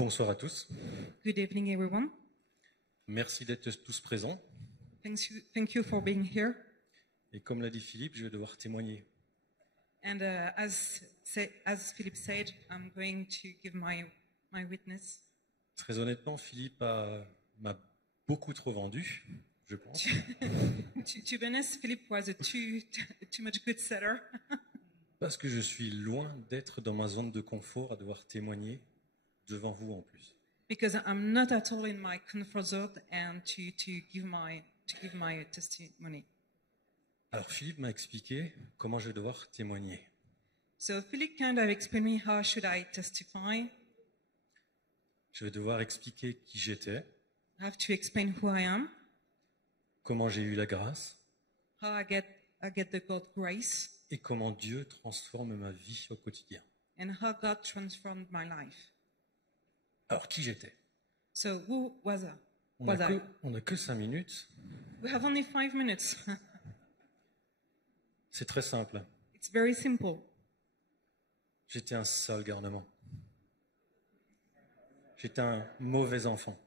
Bonsoir à tous. Good evening, everyone. Merci d'être tous présents. Thank you for being here. Et comme l'a dit Philippe, je vais devoir témoigner. And as Philip said, I'm going to give my witness. Très honnêtement, Philippe m'a beaucoup trop vendu, je pense. To be honest, Philip was a too much good seller. Parce que je suis loin d'être dans ma zone de confort à devoir témoigner devant vous en plus. Because I'm not at all in my comfort zone and to give my testimony. Alors Philippe m'a expliqué comment je vais devoir témoigner. So Philip kind of explained me how should I testify. Je vais devoir expliquer qui j'étais, I have to explain who I am, comment j'ai eu la grâce how I get the God grace, et comment Dieu transforme ma vie au quotidien. and how God transformed my life. Alors qui j'étais? So who was I? On n'a que 5 minutes. We have only 5 minutes. C'est très simple. It's very simple. J'étais un sale garnement. J'étais un mauvais enfant.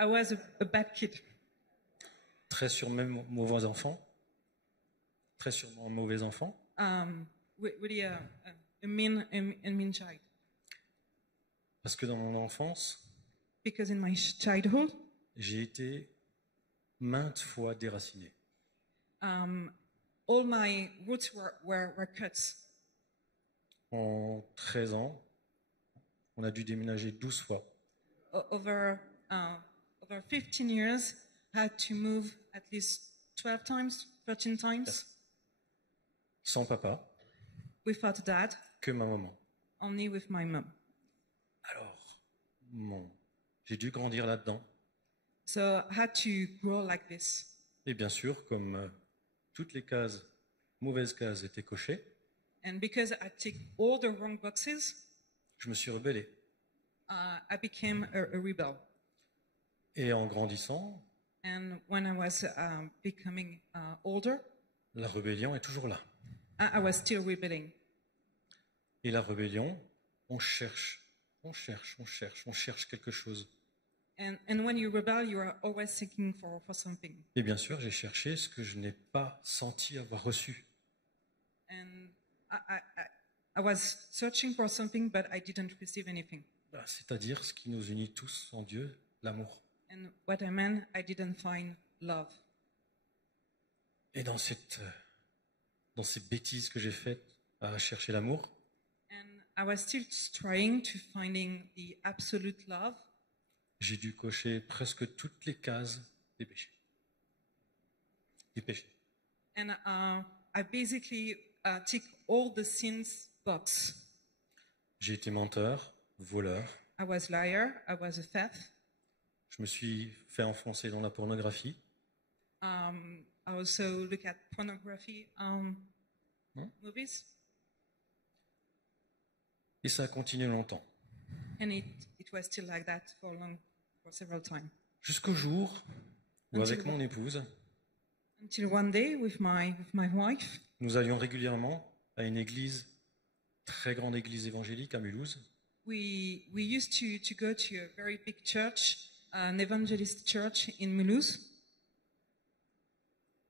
I was a bad kid. Très sûrement mauvais enfant. Très sûrement un mauvais enfant. Really a mean child. Parce que dans mon enfance, Because in my childhood, j'ai été maintes fois déraciné. all my roots were cut. En 13 ans, on a dû déménager 12 fois. Over 15 years, I had to move at least 12 times, 13 times, Sans papa, without dad, que ma maman. only with my mom. Alors, j'ai dû grandir là-dedans. So I had to grow like this. Et bien sûr, comme toutes les mauvaises cases étaient cochées, And because I ticked all the wrong boxes, je me suis rebellé. I became a rebel. Et en grandissant, And when I was becoming older, la rébellion est toujours là. I was still rebelling. Et la rébellion, on cherche quelque chose. And when you rebel, you are always seeking for something. Et bien sûr, j'ai cherché ce que je n'ai pas senti avoir reçu. And I was searching for something, but I didn't receive anything. C'est-à-dire ce qui nous unit tous en Dieu, l'amour. And what I meant, I didn't find love. Et dans ces bêtises que j'ai faites à chercher l'amour, And I was still trying to finding the absolute love. j'ai dû cocher presque toutes les cases des péchés. And I basically tick all the sins box. J'ai été menteur, voleur. I was liar. I was a thief. Je me suis fait enfoncer dans la pornographie. I also look at pornography movies. Et ça a continué longtemps. And it was still like that for several times. Jusqu'au jour où, avec mon épouse, Until one day, with my wife, nous allions régulièrement à une église, très grande église évangélique à Mulhouse. we used to go to a very big church, an evangelist church in Mulhouse.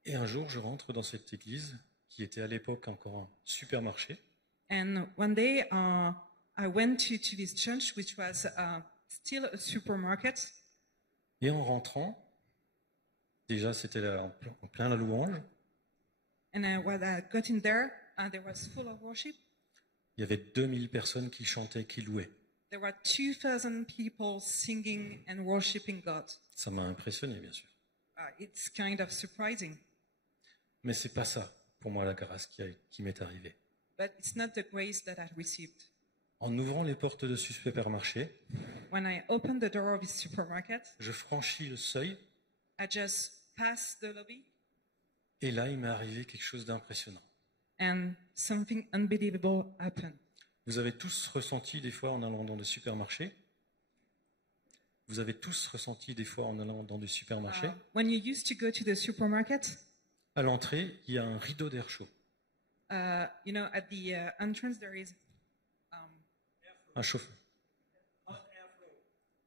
Et un jour, je rentre dans cette église, qui était à l'époque encore un supermarché. And one day, I went to this church, which was still a supermarket. Et en rentrant, déjà c'était en plein la louange, And when I got in there was full of worship. il y avait 2000 personnes qui chantaient, qui louaient. There were 2,000 people singing and worshiping God. Ça m'a impressionné, bien sûr. It's kind of surprising. Mais c'est pas ça, pour moi, la grâce qui m'est arrivée. But it's not the grace that I received. En ouvrant les portes de ce supermarché, When I opened the door of this supermarket, je franchis le seuil, I just passed the lobby, et là, il m'est arrivé quelque chose d'impressionnant. and something unbelievable happened. Vous avez tous ressenti des fois en allant dans des supermarchés, When you used to go to the supermarket, à l'entrée, il y a un rideau d'air chaud. At the entrance there is Un chauffeur.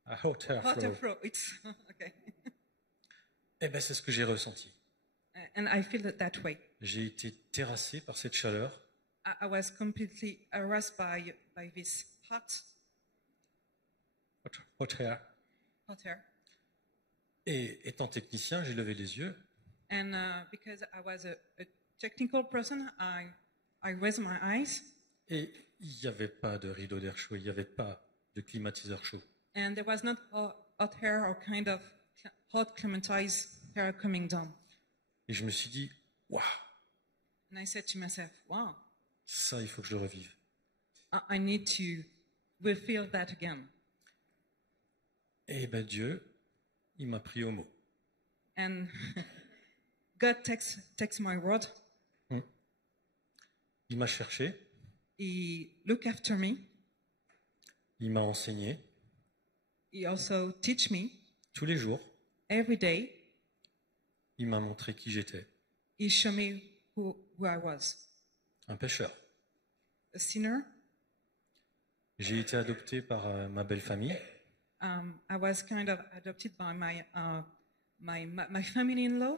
A hot air hot flow. airflow. It's okay. Eh ben, c'est ce que j'ai ressenti. And I feel it that way. J'ai été terrassé par cette chaleur. I was completely harassed by this Hot air. hot air. Et étant technicien, j'ai levé les yeux. And because I was a technical person, I raised my eyes, Et il n'y avait pas de rideau d'air chaud, il n'y avait pas de climatiseur chaud. and there was not hot air or kind of hot climatized air coming down. Et je me suis dit, waouh, And I said to myself, wow, ça, il faut que je le revive. I need to feel that again. Et ben Dieu, il m'a pris au mot. And God takes my word. Il m'a cherché, He looked after me. il m'a enseigné He also teach me tous les jours. every day. Il m'a montré qui j'étais, He showed me who I was, un pécheur. a sinner. J'ai été adopté par ma belle famille. I was kind of adopted by my family-in-law,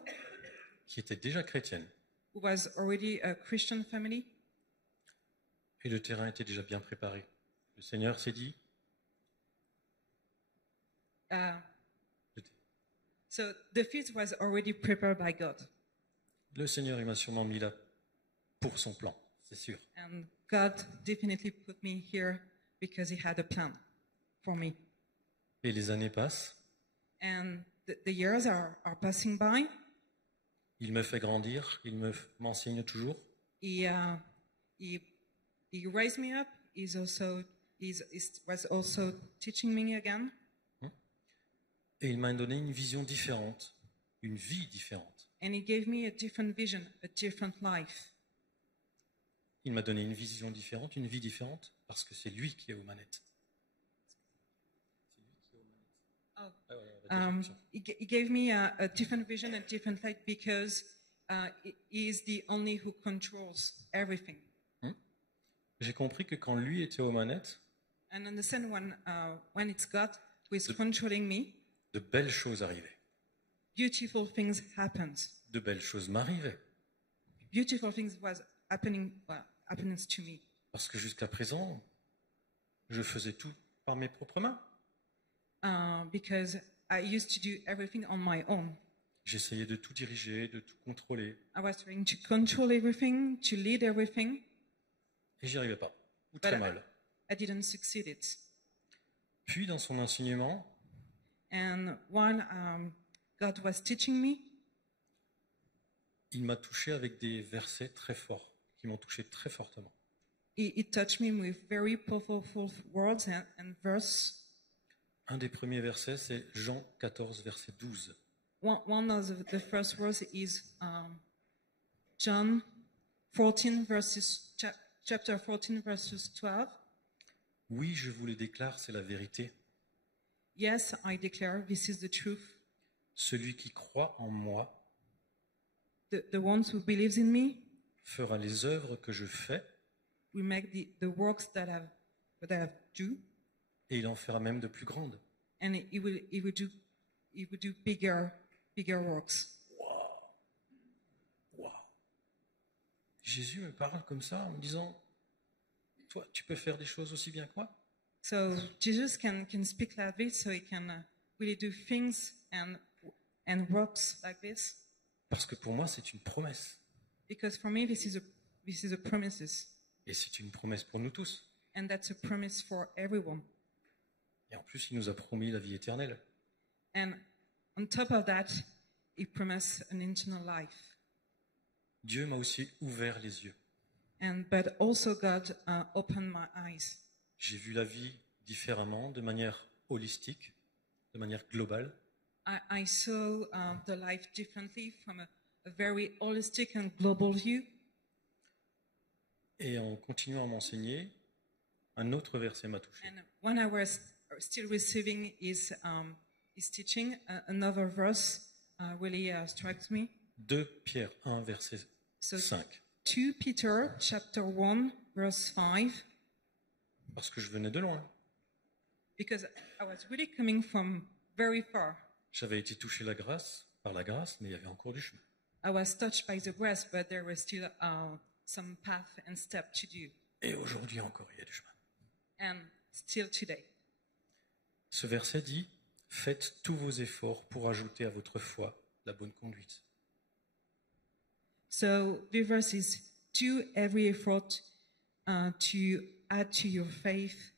Qui était déjà chrétienne. who was already a Christian family. Et le terrain était déjà bien préparé. Le Seigneur s'est dit, So the field was already prepared by God. le Seigneur, il m'a sûrement mis là pour son plan, c'est sûr. And God definitely put me here because he had a plan for me. Et les années passent, And the years are passing by. il me fait grandir, m'enseigne toujours. He raised me up. Was also teaching me again. Et il m'a donné une vision différente, une vie différente. And he gave me a different vision, a different life. Il m'a donné une vision différente, une vie différente, parce que c'est lui qui est aux manettes. He gave me a different vision, a different light, because he is the only who controls everything. J'ai compris que quand lui était aux manettes, And understand when it's God who is controlling me, de belles choses arrivaient. beautiful things happened. De belles choses m'arrivaient. Beautiful things was happening to me. Parce que jusqu'à présent, je faisais tout par mes propres mains. Because I used to do everything on my own. J'essayais de tout diriger, de tout contrôler, I was trying to control everything, to lead everything, et j'y arrivais pas, ou but très mal. I didn't succeed it. Puis dans son enseignement, And when God was teaching me, il m'a touché avec des versets très forts, qui m'ont touché très fortement. he touched me with very powerful words and verse. Un des premiers versets, c'est Jean 14, verset 12. One of the first words is John 14 chapter 14 verses 12. Oui, je vous le déclare, c'est la vérité. Yes, I declare this is the truth. Celui qui croit en moi The ones who believes in me fera les œuvres que je fais, will make the works that I do, et il en fera même de plus grandes. and he will do bigger works. Wow. Jésus me parle comme ça en me disant, toi, tu peux faire des choses aussi bien que moi? So Jesus can speak like this, so he can really do things and works like this. Parce que pour moi, c'est une promesse. Because for me, this is a promises, Et c'est une promesse pour nous tous. and that's a promise for everyone. Et en plus, il nous a promis la vie éternelle. And on top of that, he promised an eternal life. Dieu m'a aussi ouvert les yeux. But also God opened my eyes. J'ai vu la vie différemment, de manière holistique, de manière globale. I saw the life differently from a very holistic and global view. Et en continuant à m'enseigner, un autre verset m'a touché. And when I was still receiving his teaching, another verse really strikes me. 2 Pierre 1, verset So 5. 2 Peter chapter 1 verse 5. Parce que je venais de loin. because I was really coming from very far. J'avais été touché par la grâce, mais il y avait encore du chemin. I was touched by the grace, but there was still some path and step to do. Et aujourd'hui encore, il y a du chemin. And still today. Ce verset dit « Faites tous vos efforts pour ajouter à votre foi la bonne conduite. » So the verse is, do every effort to add to your faith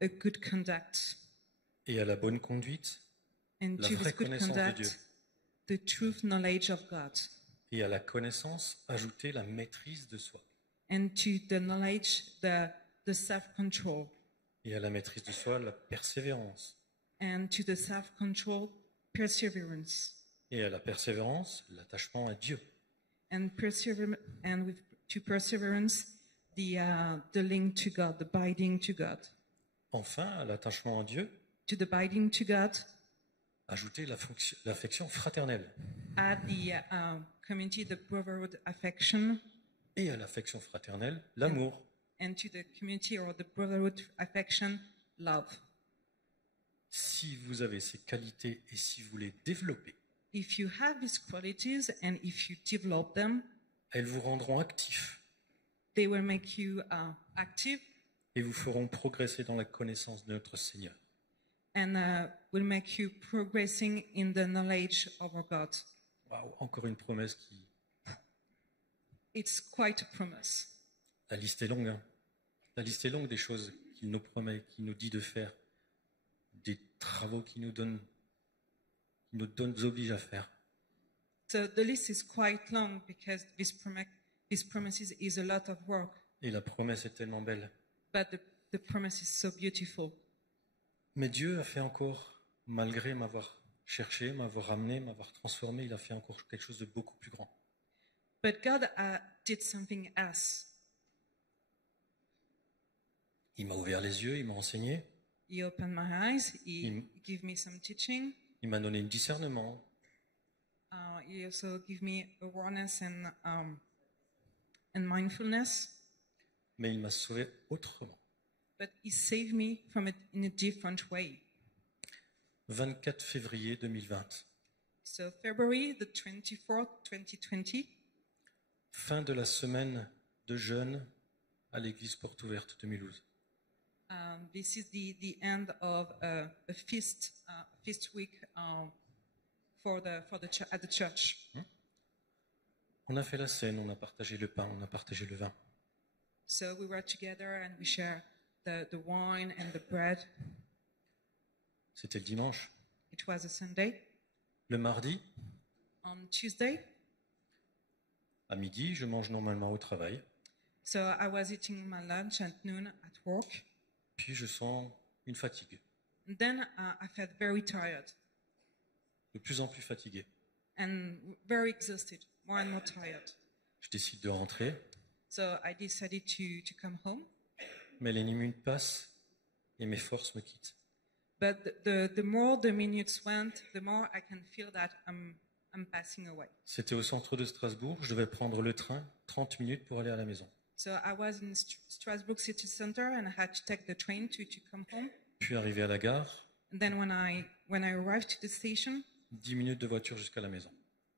a good conduct. Et à la bonne conduite, And la to vraie this good connaissance de Dieu. conduct, the truth knowledge of God. Et à la connaissance, ajouter la maîtrise de soi. And to the knowledge, the self-control. Et à la maîtrise de soi, la persévérance. And to the self-control, perseverance. Et à la persévérance, l'attachement à Dieu. And to perseverance, the link to God, the binding to God. Enfin, à l'attachement à Dieu, To the binding to God, ajouter l'affection fraternelle. add the community, the brotherhood affection, Et à l'affection fraternelle, l'amour. and to the community or the brotherhood affection, love. Si vous avez ces qualités et si vous les développez, If you have these qualities and if you develop them, elles vous rendront actifs they will make you active et vous feront progresser dans la connaissance de notre Seigneur. and will make you progressing in the knowledge of our God. Waouh, encore une promesse qui... It's quite a promise. La liste est longue. Hein. La liste est longue des choses qu'il nous promet, qu'il nous dit de faire, des travaux qu'il nous oblige à faire. So the list is quite long because this promises is a lot of work, Et la promesse est tellement belle. but the promise is so beautiful. Mais Dieu a fait encore, malgré m'avoir cherché, m'avoir ramené, m'avoir transformé, il a fait encore quelque chose de beaucoup plus grand. But God did something else. Il m'a ouvert les yeux, il m'a enseigné, He opened my eyes. He gave me some teaching. il m'a donné un discernement, He also gave me awareness and mindfulness. mais il m'a sauvé autrement. But He saved me from it in a different way. 24 février 2020, So February the 24th, 2020, fin de la semaine de jeûne à l'église Porte Ouverte de Mulhouse. this is the end of a feast week at the church. On a fait la scène, on a partagé le pain, on a partagé le vin. So we were together and we shared the wine and the bread. C'était le dimanche. It was a Sunday. Le mardi, On Tuesday, à midi, je mange normalement au travail. so I was eating my lunch at noon at work. Puis je sens une fatigue, And then I felt very tired de plus en plus fatigué. and very exhausted, more and more tired. Je décide de rentrer, So I decided to come home. mais les minutes passent et mes forces me quittent. But the more the minutes went, the more I can feel that I'm passing away. C'était au centre de Strasbourg, je devais prendre le train, 30 minutes pour aller à la maison. So I was in Strasbourg city center and I had to take the train to come home. Puis arrivé à la gare, And then when I arrived to the station, 10 minutes de voiture jusqu'à la maison.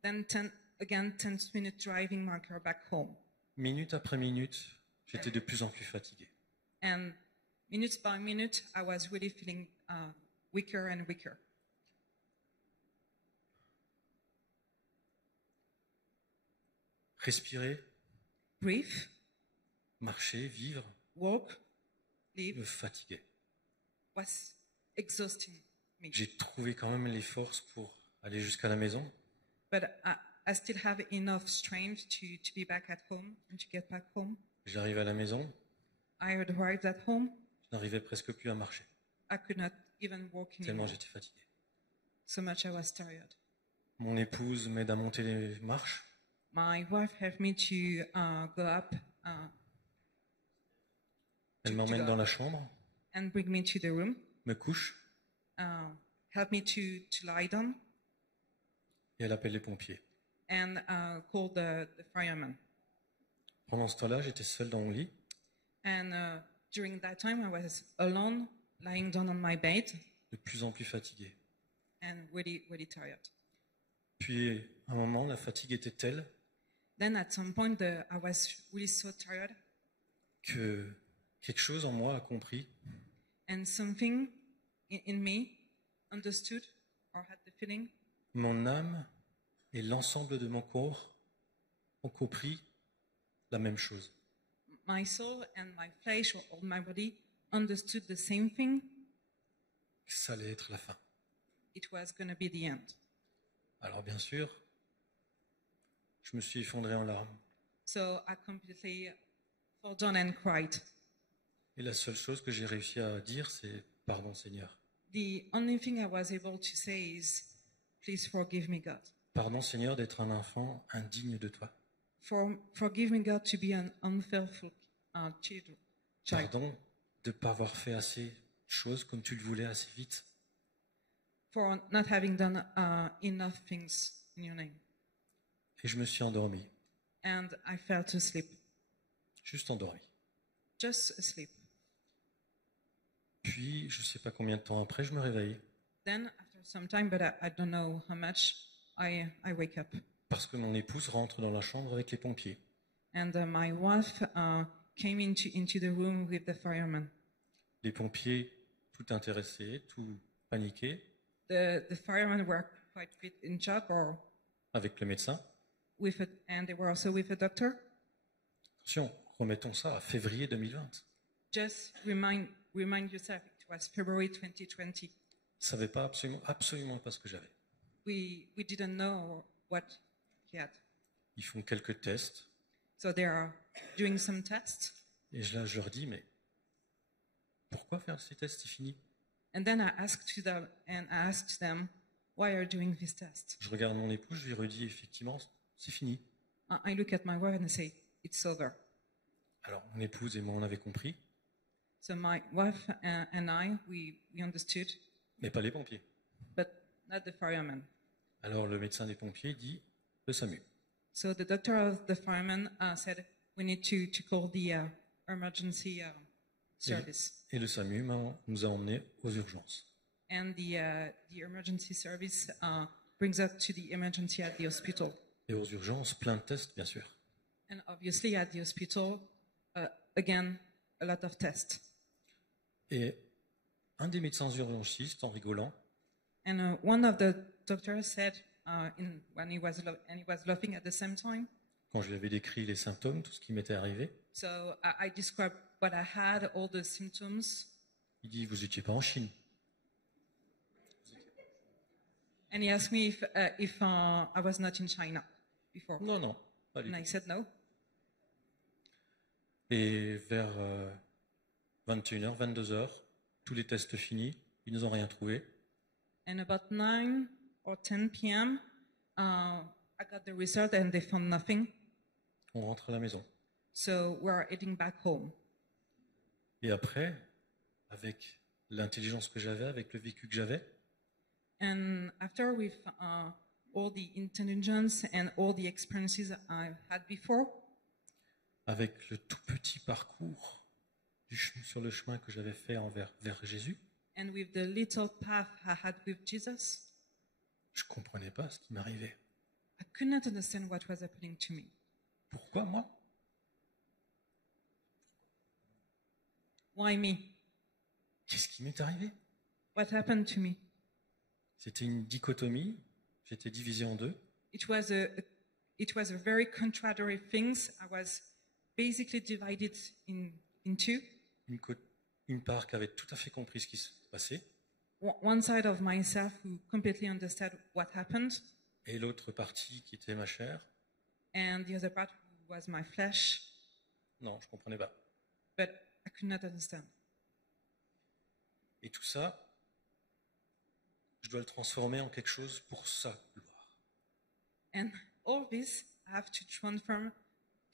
then 10 minute driving my car back home. Minute après minute, j'étais de plus en plus fatigué. And minute by minute, I was really feeling weaker and weaker. Respirer, Breathe, marcher, vivre, walk, live me fatiguait. was exhausting me. J'ai trouvé quand même les forces pour aller jusqu'à la maison, But I still have enough strength to be back at home and to get back home. j'arrive à la maison, I had arrived at home. je n'arrivais presque plus à marcher, I could not even walk tellement anymore. j'étais fatigué. So much I was tired. Mon épouse m'aide à monter les marches, My wife helped me to go up elle m'emmène dans la chambre, and bring me to the room. me couche Help me to lie down et elle appelle les pompiers. and call the fireman. Pendant ce temps-là, j'étais seul dans mon lit And during that time, I was alone lying down on my bed de plus en plus fatigué. and really, really tired. Puis, à un moment, la fatigue était telle Then at some point, I was really so tired, que quelque chose en moi a compris and something in me understood or had the feeling mon âme et l'ensemble de mon corps ont compris la même chose. my soul and my flesh or my body understood the same thing. Que ça allait être la fin. It was going to be the end. Alors bien sûr, je me suis effondré en larmes. So I completely fell down and cried. Et la seule chose que j'ai réussi à dire, c'est « Pardon Seigneur ». The only thing I was able to say is, please forgive me, God. Pardon Seigneur d'être un enfant indigne de toi. Forgive me, God, to be an unfaithful child. Pardon de ne pas avoir fait assez de choses comme tu le voulais assez vite. For not having done enough things in your name. Et je me suis endormi, And I fell to sleep. juste endormi. Just asleep. Puis, je ne sais pas combien de temps après, je me réveille. Then, after some time, but I don't know how much, I wake up. Parce que mon épouse rentre dans la chambre avec les pompiers. And my wife came into the room with the fireman. Les pompiers, tout intéressés, tout paniqués, The firemen were quite in shock, or avec le médecin. and they were also with the doctor. Attention, remettons ça à février 2020. Just remind yourself, it was February 2020. Je ne savais pas absolument pas ce que j'avais. We didn't know what he had. Ils font quelques tests. So they are doing some tests. Et là, je leur dis, mais pourquoi faire ces tests, c'est fini? And then I asked them, why are you doing this test? Je regarde mon épouse, je lui redis, effectivement, c'est fini. I look at my wife and I say, it's over. Alors, mon épouse et moi, on avait compris, So my wife and I, we understood, mais pas les pompiers. but not the firemen. Alors, le médecin des pompiers dit, le SAMU. So the doctor of the firemen said, we need to call the emergency service. Et le SAMU nous a emmenés aux urgences. And the emergency service brings us to the emergency at the hospital. Et aux urgences, plein de tests, bien sûr. And obviously at the hospital, again, a lot of tests. Et un des médecins urgentistes, en rigolant, And one of the doctors said, when he was laughing at the same time, quand je lui avais décrit les symptômes, tout ce qui m'était arrivé, so I described what I had, all the symptoms, il dit, vous n'étiez pas en Chine. and he asked me if I was not in China before. Non, non, pas du And tout. I said no. Et vers 21h, 22h, tous les tests finis, ils nous ont rien trouvé. And about 9 or 10 p.m., I got the result and they found nothing. On rentre à la maison. So we're heading back home. Et après, avec l'intelligence que j'avais, avec le vécu que j'avais, And after with all the intelligence and all the experiences I've had before, avec le tout petit parcours sur le chemin que j'avais fait vers Jésus, and with the little path I had with Jesus, je ne comprenais pas ce qui m'arrivait. I could not understand what was happening to me. Pourquoi moi? Why me? Qu'est-ce qui m'est arrivé? What happened to me? C'était une dichotomie, j'étais divisé en deux. It was a very contradictory things. I was basically divided in two. Une part qui avait tout à fait compris ce qui se passait, One side of myself who completely understood what happened, et l'autre partie qui était ma chair. and the other part who was my flesh, Non, je ne comprenais pas. but I could not understand. Et tout ça, je dois le transformer en quelque chose pour sa gloire. And all this, I have to transform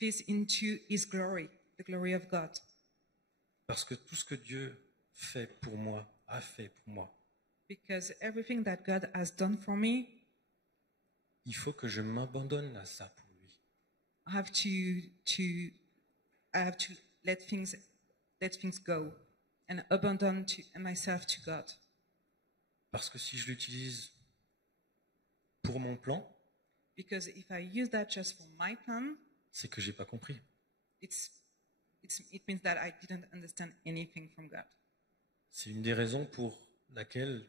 this into His glory, the glory of God. Parce que tout ce que Dieu fait pour moi, a fait pour moi, Because everything that God has done for me, il faut que je m'abandonne à ça pour lui. I have to let things go. and abandon myself to God. Parce que si je l'utilise pour mon plan, Because if I use that just for my plan, c'est que j'ai pas compris. it means that I didn't understand anything from God. C'est une des raisons pour laquelle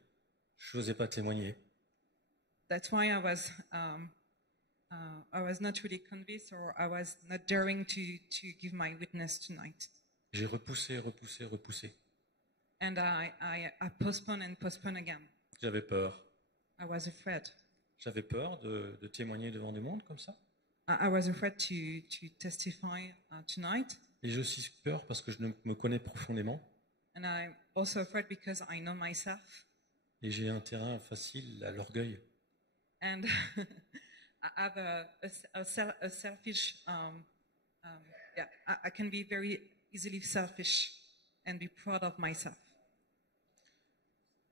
je n'osais pas témoigner. That's why I was not really convinced, or I was not daring to give my witness tonight. J'ai repoussé. And I postponed and postponed again. J'avais peur. I was afraid. J'avais peur de témoigner devant du monde comme ça. I was afraid to testify tonight. Et j'ai aussi peur parce que je me connais profondément. And I'm also afraid because I know myself. Et j'ai un terrain facile à l'orgueil. And I have a selfish, I can be very easily selfish and be proud of myself.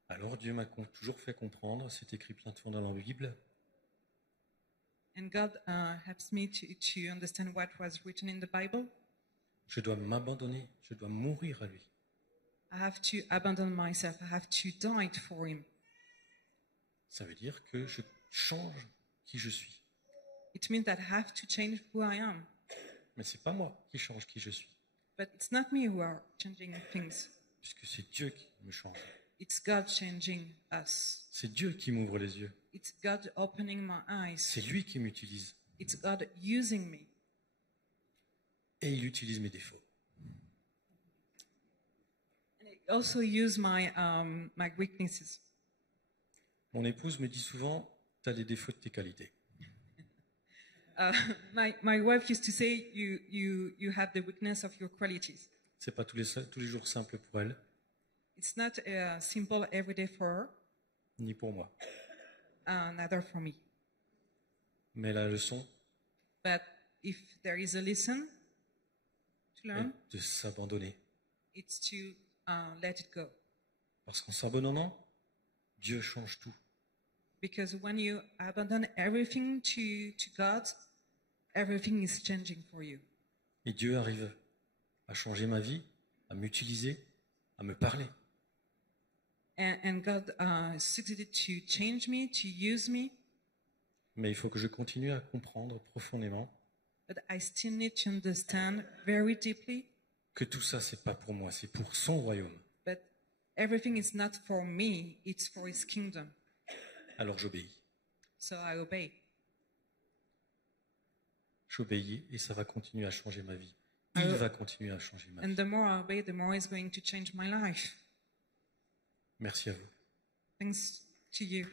Alors Dieu m'a toujours fait comprendre, c'est écrit plein de fois dans la Bible, And God helps me to understand what was written in the Bible. je dois m'abandonner, je dois mourir à lui. I have to abandon myself. I have to die for Him. Ça veut dire que je change qui je suis. It means that I have to change who I am. Mais c'est pas moi qui change qui je suis, But it's not me who are changing things. puisque c'est Dieu qui me change. It's God changing us. C'est Dieu qui m'ouvre les yeux. It's God opening my eyes. C'est lui qui m'utilise. It's God using me. Et il utilise mes défauts. And I also use my weaknesses. Mon épouse me dit souvent, tu as les défauts de tes qualités. My wife used to say, you have the weakness of your qualities. C'est pas tous les jours simple pour elle, It's not simple every day for her, ni pour moi. neither for me. Mais la leçon But if there is a lesson to learn, est de s'abandonner. it's to let it go. Parce qu'en s'abandonnant, Dieu change tout. Because when you abandon everything to God, everything is changing for you. Et Dieu arrive à changer ma vie, à m'utiliser, à me parler. And God succeeded to change me, to use me, Mais il faut que je continue à comprendre profondément but I still need to understand very deeply que tout ça, c'est pas pour moi, c'est pour son royaume. that everything is not for me, it's for His kingdom. Alors j'obéis. So I obey. J'obéis et ça va continuer à changer ma vie. Il va continuer à changer ma And vie. the more I obey, the more it's going to change my life. Merci à vous. Thanks to you.